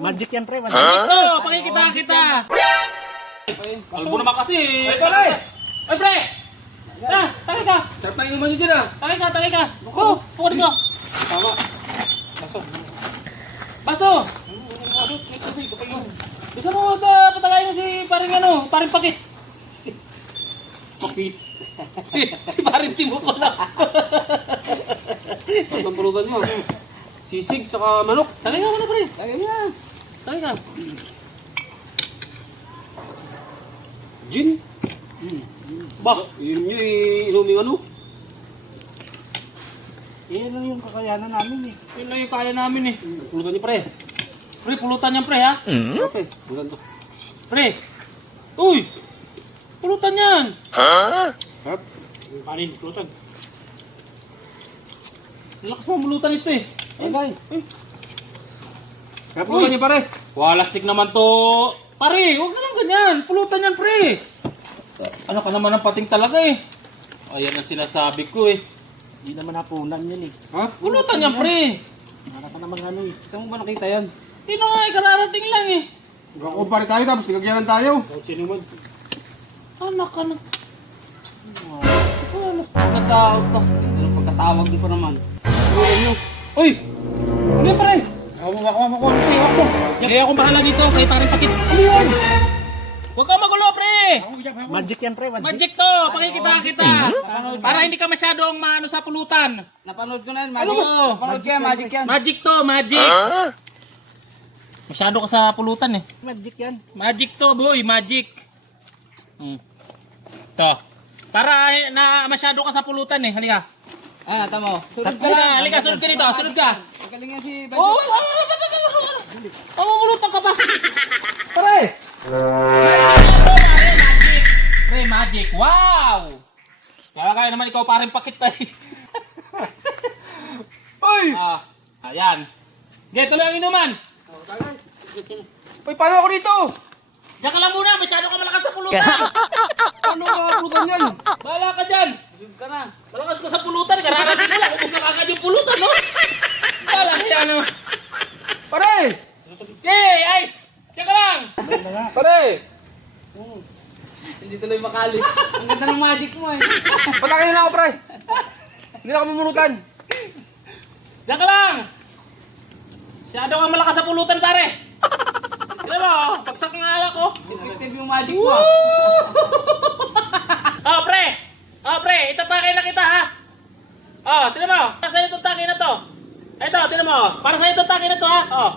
Magic yan, pre. Magic. Ito, pakikita kita. Kalbo naman kasi. Ay, pare! Ay, pre! Takay ka. Sarap na inuman nyo dyan ah. Takay ka. Go, pukunin ko. Tama. Baso. Gusto mo patagayin mo si paring pakit. Pakit. Si paring timo ko na. Sarap ng pulutan mo. Sisig saka manok. Takay ka muna, pre. Takay ka. Gin. Bah, Inom nyo inuming ano. Yan lang yung kakayanan namin eh. yun lang yung kaya namin eh. Pulutan nyo pre. Pre, pulutan yan, pre, ha? Okay, pulutan to. Pre! Uy! Pulutan yan! Sarap. Kanin, pulutan. Lakas mo mulutan ito eh. Ay. Kaya pulutan nyo pare. Walastik naman to. Pare, huwag na lang ganyan. Pulutan yan, pre. Ano ka naman ang pating talaga eh. Ayan ang sinasabi ko eh. Hindi naman hapunan yan eh. Ha? Pulutan yan, pre. Para ka naman ano eh. Saan mo ba nakita yan? Sino nga eh, kararating lang eh. Kumpare tayo tapos nagagyanan tayo. Sino man? Anak ka na. Walastik na tao pa. Ano pagkatawag di pa naman. Pulutan nyo. Uy! Ano yan pare? Ako. Kaya akong bahala dito, kay taring pakit. Ano yan? Huwag ka magulo, pre! Magic yan, pre. Magic. Magic to! Pakikita kita! Para hindi ka masyadong maano sa pulutan. Napanood ko na yan. Ano ba? Napanood ko yan, magic yan. Magic to, magic! Masyado ka sa pulutan eh. Magic yan. Magic to, boy, magic. To. Para na masyado ka sa pulutan eh. Halika. Ayan, tama mo. Halika, sunod ka dito. Sunod ka. Magaling yan si Oh, mamumulutan ka pa. Pare! Magic. Pre, magic. Wow! Kaya naman ikaw parang pakit tayo. Uy! Ayan. Okay, tuloy ang inuman. Uy, paano ako dito? Diyan ka lang muna, masyado ka malakas sa pulutan. Paano ka pulutan yan? Bahala ka dyan. Ka na. Malakas ka sa pulutan, kararating mo lang. Ubus na kagad yung pulutan, no? Bahala ka yan, no? Pare! Okay, ay! Diyan ka lang. Pare! Hindi tuloy makali. Ang ganda ng magic mo eh. Patakin na ako, pre. Hindi na ako mamulutan. Diyan ka lang. Masyado ka malakas sa pulutan, pare. Diyan mo, bagsak ng alak ko. Effective yung magic mo. Oh, pre! Oh, pre! Itatake na kita, ha? Oh, tinan mo. Para sa'yo itong take na to. Ito, tinan mo. Para sa'yo itong take na to, ha? Oh.